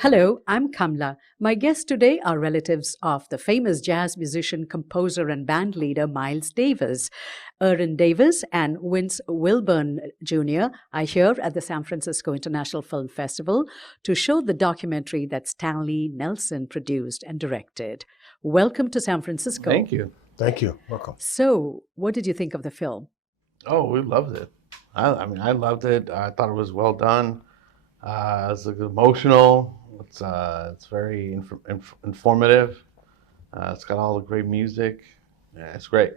Hello, I'm Kamla. My guests today are relatives of the famous jazz musician, composer, and band leader Miles Davis. Erin Davis and Vince Wilburn Jr. are here at the San Francisco International Film Festival to show the documentary that Stanley Nelson produced and directed. Welcome to San Francisco. Thank you. Thank you. Welcome. So, what did you think of the film? Oh, we loved it. I mean, I loved it. I thought it was well done. It's like, emotional. It's very informative. It's got all the great music. Yeah, it's great.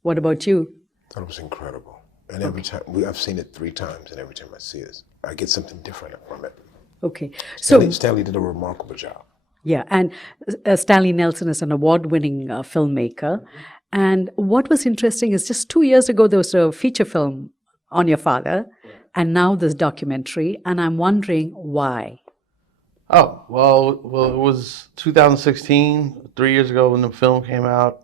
What about you? I thought it was incredible. And every time, I've seen it 3 times, and every time I see it, I get something different from it. Okay. So, Stanley did a remarkable job. yeah, and Stanley Nelson is an award-winning filmmaker. And what was interesting is just 2 years ago, there was a feature film on your father, and now this documentary, and I'm wondering why. Oh, well, it was 2016, 3 years ago when the film came out.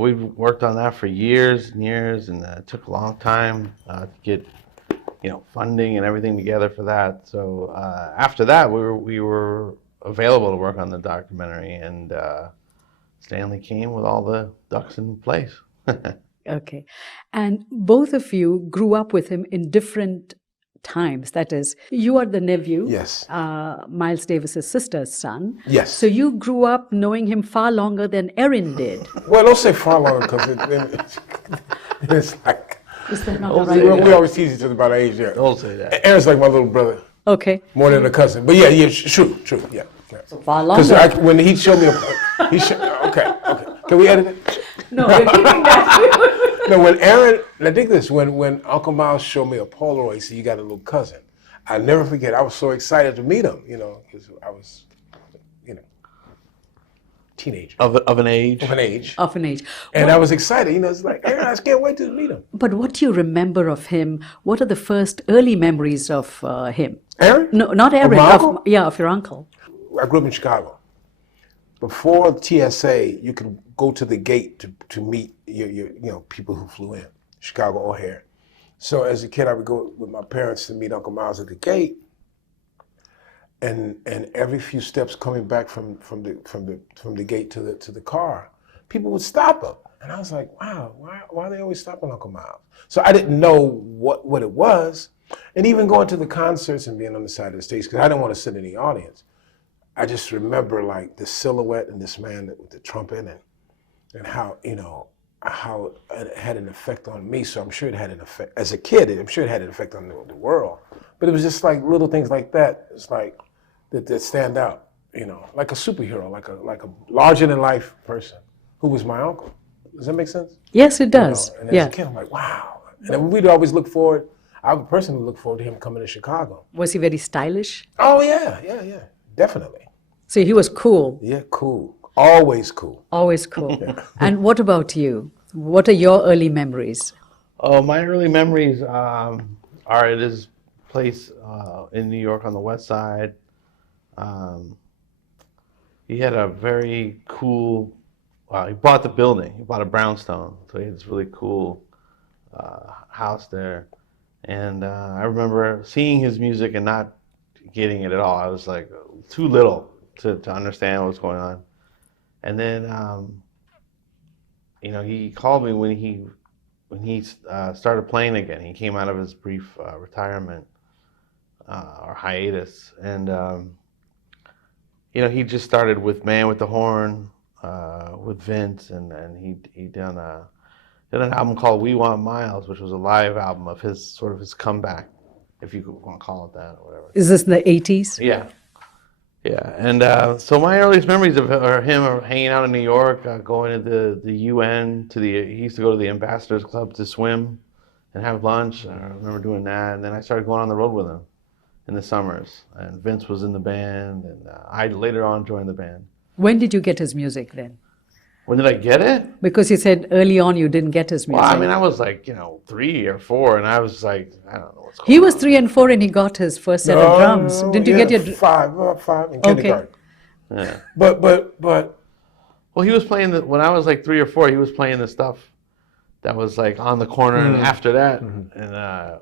We've worked on that for years and years, and it took a long time to get, funding and everything together for that. So after that, we were available to work on the documentary, and Stanley came with all the ducks in place. Okay. And both of you grew up with him in different times. That is, you are the nephew. Yes. Miles Davis's sister's son. Yes. So you grew up knowing him far longer than Erin did. Well, don't say far longer, because it's like, Is that not Oh, the right yeah. word? we always tease each other about our age. Yeah. Don't say that. Aaron's like my little brother, Okay. more than a cousin. But yeah, true, yeah. Far Because longer. when he showed me, okay. Can we edit it? No, we're keeping that. No, when Aaron, now think this, when Uncle Miles showed me a Polaroid, he said, you got a little cousin. I'll never forget, I was so excited to meet him, because I was, teenager. Of an age. Of an age. Of an age. And I was excited, it's like, Aaron, I just can't wait to meet him. But what do you remember of him? What are the first early memories of him? Aaron? No, not Aaron. my uncle? Of your uncle. I grew up in Chicago. Before TSA, you could go to the gate to meet your people who flew in, Chicago O'Hare. So as a kid, I would go with my parents to meet Uncle Miles at the gate, and every few steps coming back from the gate to the car, people would stop him, and I was like, wow, why are they always stopping Uncle Miles? So I didn't know what it was, and even going to the concerts and being on the side of the stage, because I didn't want to sit in the audience. I just remember like the silhouette and this man with the trumpet and how it had an effect on me. So I'm sure it had an effect as a kid. I'm sure it had an effect on the world. But it was just like little things like that. It's like that stand out. Like a superhero, like a larger than life person who was my uncle. Does that make sense? Yes, it does. And as Yeah. a kid, I'm like, wow. And then we'd always look forward. I would personally look forward to him coming to Chicago. Was he very stylish? Oh yeah, definitely. So he was cool. Yeah, cool. Always cool. Always cool. And what about you? What are your early memories? Oh, my early memories are at his place in New York on the West Side. He had a very cool, he bought the building. He bought a brownstone. So he had this really cool house there. And I remember seeing his music and not getting it at all. I was like too little to understand what was going on. And then, he called me when he started playing again. He came out of his brief retirement or hiatus, and he just started with Man with the Horn with Vince, and he done an album called We Want Miles, which was a live album of his comeback, if you want to call it that or whatever. Is this in the 80s? Yeah, and so my earliest memories of him are hanging out in New York, going to the UN, he used to go to the Ambassadors Club to swim and have lunch. I remember doing that, and then I started going on the road with him in the summers. And Vince was in the band, and I later on joined the band. When did you get his music then? When did I get it? Because you said early on you didn't get his music. Well, I mean, I was like, 3 or 4, and I was like, I don't know what's going on. He was 3 and 4 and he got his first set of drums. Didn't you get your... five in kindergarten? Yeah. But Well, he was playing when I was like 3 or 4. He was playing the stuff that was like on the corner and after that, and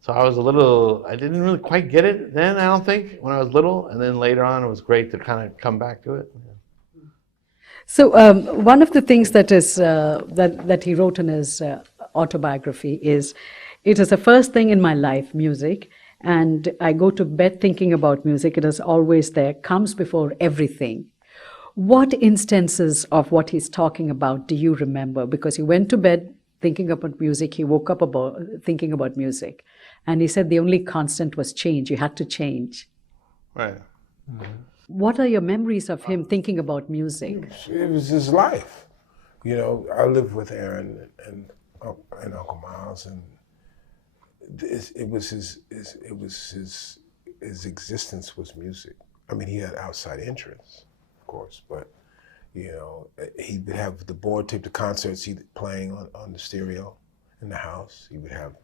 so I didn't really quite get it then. I don't think when I was little, and then later on, it was great to kind of come back to it. So one of the things that is that he wrote in his autobiography is, "It is the first thing in my life, music, and I go to bed thinking about music. It is always there, comes before everything." What instances of what he's talking about do you remember? Because he went to bed thinking about music, he woke up about thinking about music, and he said the only constant was change. You had to change. Right. What are your memories of him thinking about music? It was his life. You know, I lived with Aaron and Uncle Miles, and it was his existence was music. I mean, he had outside interests, of course, but you know, he would have the board tape, the concerts he playing on the stereo in the house. He would have,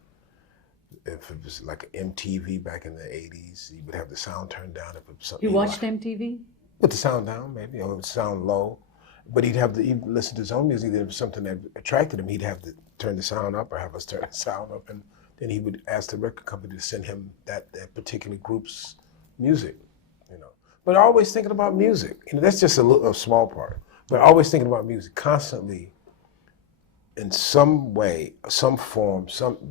if it was like MTV back in the 80s, he would have the sound turned down. If it was something You watched MTV? with the sound down, maybe, or it would sound low. But he'd listen to his own music. If it was something that attracted him, he'd have to turn the sound up or have us turn the sound up. And then he would ask the record company to send him that particular group's music, you know. But always thinking about music. You know, that's just a small part. But always thinking about music, constantly, in some way, some form,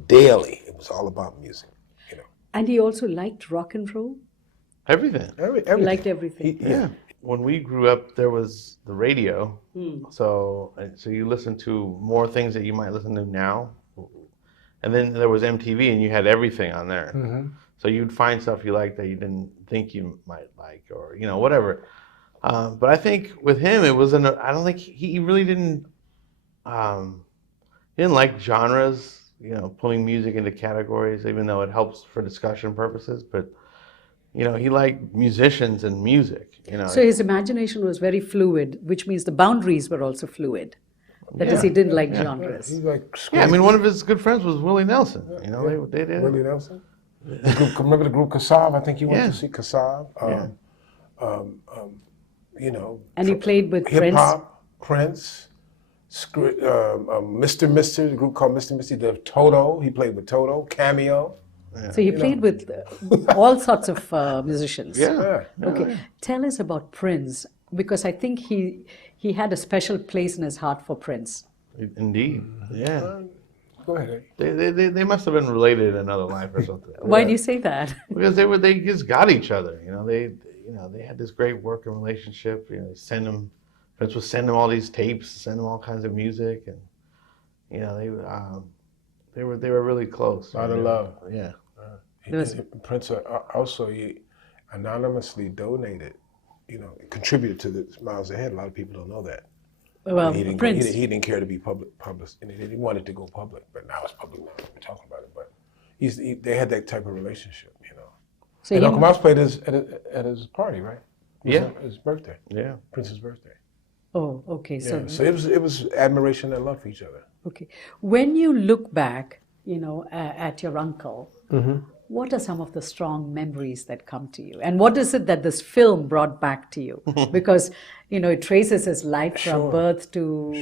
daily. It was all about music, you know. And he also liked rock and roll? Everything. Everything. He liked everything. Yeah. When we grew up, there was the radio, so you listened to more things that you might listen to now, and then there was MTV, and you had everything on there. So you'd find stuff you liked that you didn't think you might like, or you know, whatever. But I think with him, it wasn't. I don't think he really didn't. He didn't like genres, you know, putting music into categories, even though it helps for discussion purposes. But you know, he liked musicians and music. You know, So his imagination was very fluid, which means the boundaries were also fluid. That is, he didn't like genres. He's like, yeah. I mean, one of his good friends was Willie Nelson. You know, they did. Willie Nelson. Remember the group Kassav? I think you went to see Kassav. You know, And he played with hip Prince. hop, Prince, Mr. The group called Mr. Misty. The Toto. He played with Toto. Cameo. So he played with all sorts of musicians. Yeah. Okay, tell us about Prince, because I think he had a special place in his heart for Prince. Indeed. Yeah. Go ahead. They must have been related in another life or something. Why do you say that? Because they just got each other. You know, they had this great working relationship. You know, Prince would send him all these tapes, send him all kinds of music, and you know they were really close. A lot of love. Yeah. Prince also he anonymously donated, you know, contributed to the Miles Ahead. A lot of people don't know that. Well, he Prince. He didn't care to be public, and he wanted to go public, but now it's public now. We're talking about it, but they had that type of relationship, you know. So And he- Uncle Miles played at his party, right? It was Yeah. his birthday, Yeah. Prince's birthday. Oh, okay. Yeah. So it was admiration and love for each other. Okay. When you look back, you know, at your uncle, what are some of the strong memories that come to you? And what is it that this film brought back to you? Because, you know, it traces his life from birth to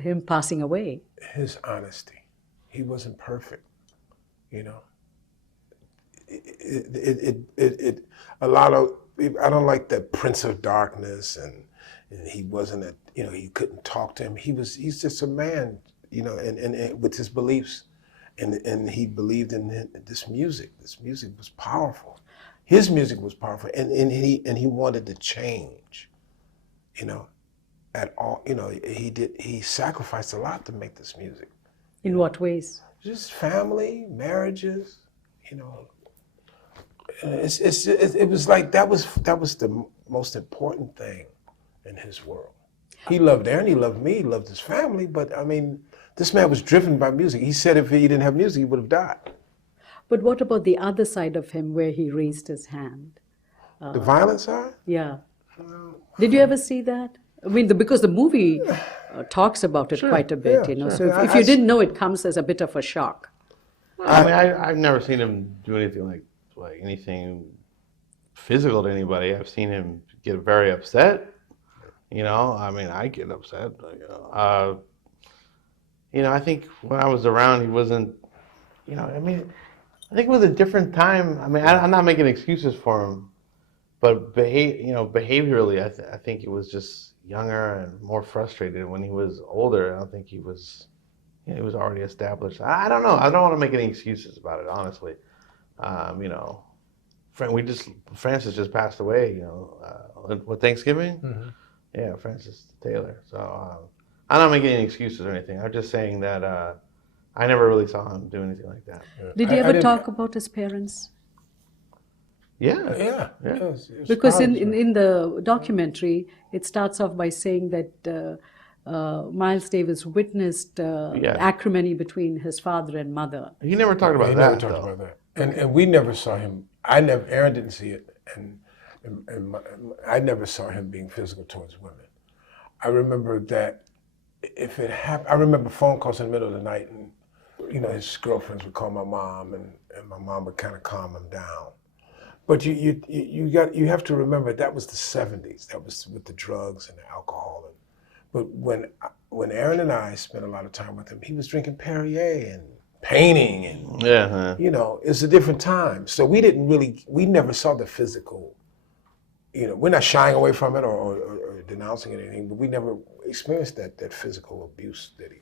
him passing away. His honesty. He wasn't perfect, you know. A lot of, I don't like that Prince of Darkness and he wasn't you know, he couldn't talk to him. He's just a man, you know, and with his beliefs. And he believed in this music. This music was powerful. His music was powerful, and he wanted to change. You know, at all. You know, he sacrificed a lot to make this music. In what ways? Just family, marriages. You know, it was like that was the most important thing in his world. He loved Aaron. He loved me. He loved his family. But I mean, this man was driven by music. He said if he didn't have music, he would have died. But what about the other side of him where he raised his hand? The violent side? Yeah. Did you ever see that? I mean, because the movie talks about it quite a bit, yeah, you know. sure. So if you didn't know, it comes as a bit of a shock. I mean, I've never seen him do anything like anything physical to anybody. I've seen him get very upset, I mean, I get upset. I think when I was around, he wasn't. I mean, I think it was a different time. I mean, I'm not making excuses for him, but behaviorally, I think he was just younger and more frustrated. When he was older, I don't think he was. He was already established. I don't know. I don't want to make any excuses about it, honestly. Um, you know, Francis just passed away. With Thanksgiving. Yeah, Francis Taylor. So I'm not making any excuses or anything. I'm just saying that I never really saw him do anything like that. Did he I ever didn't- talk about his parents? Yeah. Yeah. Yeah. It's Because hard, in the documentary, it starts off by saying that Miles Davis witnessed Yeah. acrimony between his father and mother. He never talked about He that, never talked though. about that, and we never saw him. Aaron didn't see it, and I never saw him being physical towards women. I remember that if it happened, I remember phone calls in the middle of the night, and his girlfriends would call my mom, and my mom would kind of calm him down. But you have to remember that was the '70s. That was with the drugs and the alcohol. But when Aaron and I spent a lot of time with him, he was drinking Perrier and painting, and Yeah. it's a different time. So we never saw the physical. We're not shying away from it or denouncing it or anything, but we never experienced that physical abuse that he.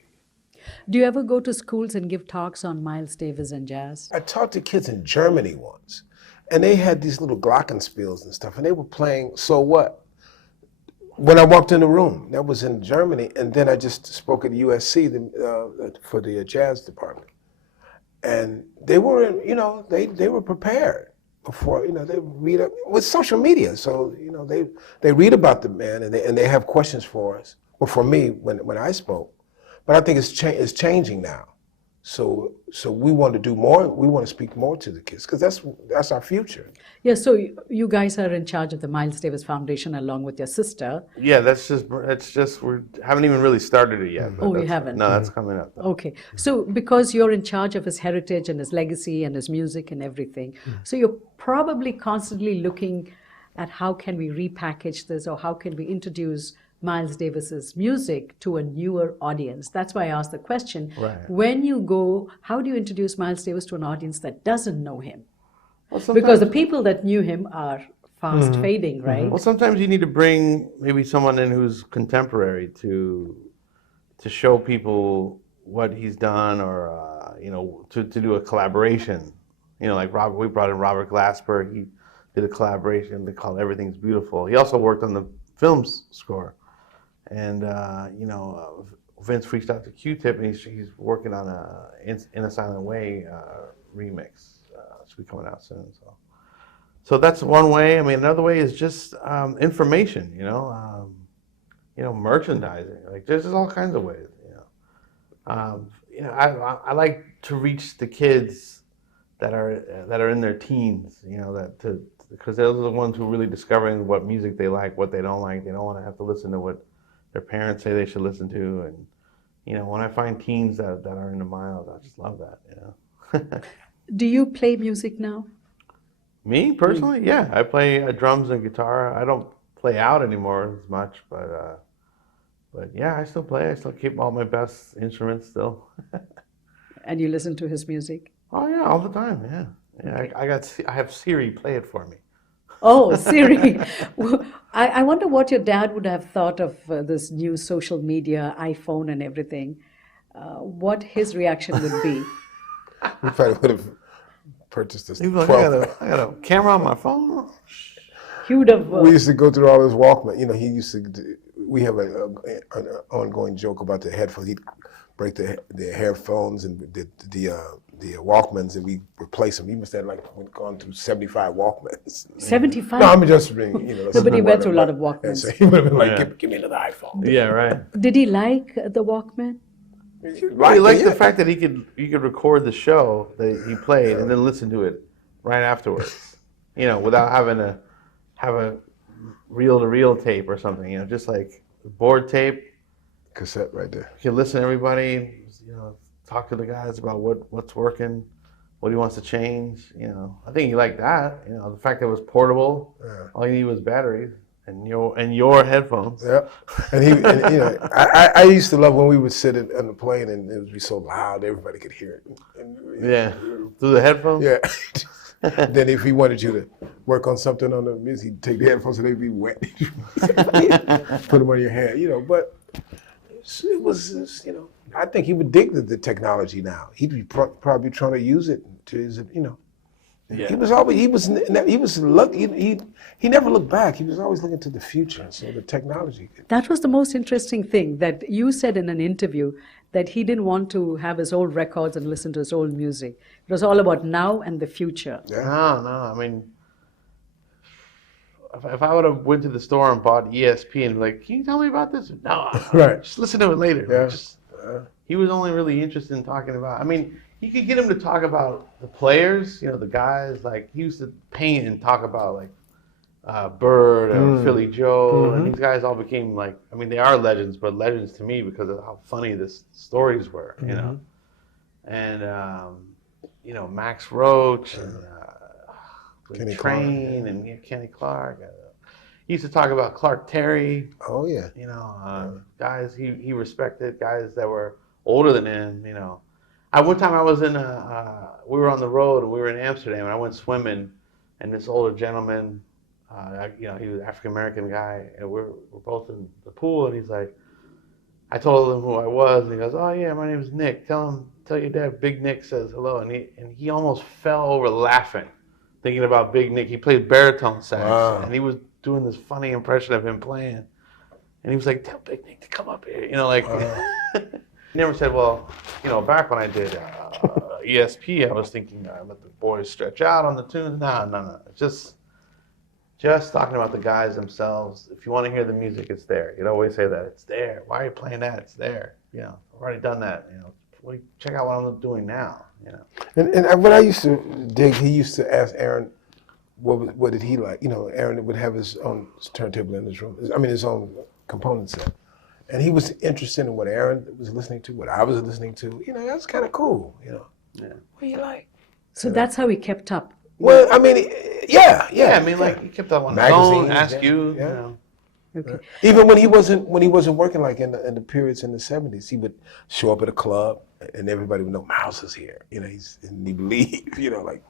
Do you ever go to schools and give talks on Miles Davis and jazz? I talked to kids in Germany once, and they had these little glockenspiels and stuff, and they were playing So What? When I walked in the room, that was in Germany, and then I just spoke at USC for the jazz department, and they were, they were prepared before, they read up with social media, so they read about the man and they have questions for us. Well, for me when I spoke, but I think it's changing now. So we want to do more. We want to speak more to the kids because that's our future. Yeah, so you guys are in charge of the Miles Davis Foundation along with your sister. Yeah, that's just we haven't even really started it yet. but Oh, you that's- haven't? No, that's coming up. Okay, so because you're in charge of his heritage and his legacy and his music and everything, so you're probably constantly looking at how can we repackage this or how can we introduce Miles Davis's music to a newer audience. That's why I asked the question. Right. When you go, how do you introduce Miles Davis to an audience that doesn't know him? Well, Because sometimes, the people that knew him are fast fading, right? well, sometimes you need to bring maybe someone in who's contemporary to show people what he's done, or to do a collaboration. Like we brought in Robert Glasper. He did a collaboration. They called Everything's Beautiful. He also worked on the film's score. And Vince reached out to Q-Tip, and he's working on a In a Silent Way remix. Should be coming out soon. So that's one way. I mean, another way is just information. Merchandising. Like there's just all kinds of ways. I like to reach the kids that are in their teens. Because those are the ones who are really discovering what music they like, what they don't like. They don't want to have to listen to what their parents say they should listen to. And when I find teens that are into Miles, I just love that. Do you play music now? Me personally, yeah, I play drums and guitar. I don't play out anymore as much, but yeah, I still play. I still keep all my best instruments still. And you listen to his music? Oh yeah, all the time. Yeah, yeah. I have Siri play it for me. Oh, Siri. Well, I wonder what your dad would have thought of this new social media, iPhone and everything. What his reaction would be. We probably would have purchased this. He was like, 12. I got a camera on my phone. He would have. We used to go through all his Walkman. He used to. We have an ongoing joke about the headphones. He'd break the headphones and the Walkmans, and we replace them. He must have gone through 75 Walkmans. 75? No, I'm just being. But he went through a lot of Walkmans. And so he would have been like, Yeah. give me another iPhone. Yeah, right. Did he like the Walkman? Well, he liked the fact that you could record the show that he played and then listen to it right afterwards. Without having to have a reel-to-reel tape or something. Just like board tape. Cassette right there. You can listen to everybody. Talk to the guys about what's working, what he wants to change. I think he liked that. The fact that it was portable. Yeah. All you need was batteries. and your headphones. Yeah, and you know, I used to love when we would sit on the plane and it would be so loud everybody could hear it. And, Yeah, through the headphones. yeah. Then if he wanted you to work on something on the music, he'd take the headphones and they'd be wet. Put them on your hand, you know. But it was, you know, I think he would dig the technology now. He'd be probably trying to use it to his, you know. Yeah. He was lucky. He never looked back. He was always looking to the future. So the technology. That was the most interesting thing that you said in an interview, that he didn't want to have his old records and listen to his old music. It was all about now and the future. Yeah. No. I mean, if I would have went to the store and bought ESP and like, can you tell me about this? No, Right. Just listen to it later. Yeah. He was only really interested in talking about. I mean, you could get him to talk about the players, you know, the guys. Like he used to paint and talk about like Bird or Philly Joe, and these guys all became like. I mean, they are legends, but legends to me because of how funny the stories were, you know. And you know, Max Roach and Kenny Train and Kenny Clark. He used to talk about Clark Terry. Oh yeah. You know, guys he respected, guys that were older than him. You know, one time I was we were on the road and we were in Amsterdam and I went swimming, and this older gentleman, you know, he was an African American guy, and we're both in the pool, and he's like, I told him who I was, and he goes, oh yeah, my name is Nick. Tell your dad Big Nick says hello, and he almost fell over laughing, thinking about Big Nick. He played baritone sax, and he was doing this funny impression of him playing, and he was like, tell Big Nick to come up here, you know, like. He never said, well, you know, back when I did ESP, I was thinking let the boys stretch out on the tunes. No. It's just talking about the guys themselves. If you want to hear the music, it's there. You'd always say that. It's there. Why are you playing that? It's there. You know, I've already done that. You know, check out what I'm doing now. You know. And what I used to dig, he used to ask Aaron, what did he like? You know, Aaron would have his own turntable in his room. I mean, his own component set. And he was interested in what Aaron was listening to, what I was listening to. You know, that's kind of cool, you know. Yeah. What do you like? So that's how he kept up. Well, I mean, yeah. I mean, like he kept up on his own, ask you, yeah. you know. Okay. Even when he wasn't working, like in the periods in the 70s, he would show up at a club and everybody would know Miles is here. You know, and he would leave, you know, like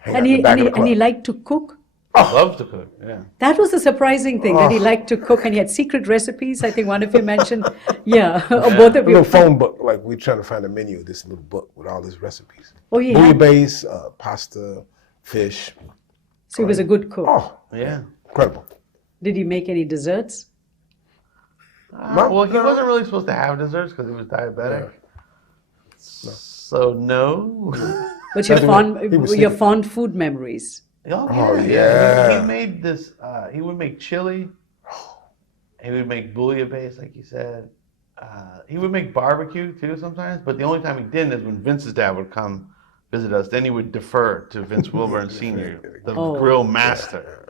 hang out in the back of the club. And he liked to cook. Loves to cook, yeah. That was the surprising thing, that he liked to cook and he had secret recipes. I think one of you mentioned, or both of A you. little phone book, like we're trying to find a menu of this little book with all his recipes. Oh, yeah. Bouillabaisse, pasta, fish. So he was a good cook. Oh, Yeah. incredible. Did he make any desserts? Well, he wasn't really supposed to have desserts because he was diabetic. So no. But He was your secret. fond food memories. Oh yeah. He made this. He would make chili. He would make bouillabaisse, like you said. He would make barbecue too sometimes. But the only time he didn't is when Vince's dad would come visit us. Then he would defer to Vince Wilburn Sr., the grill master.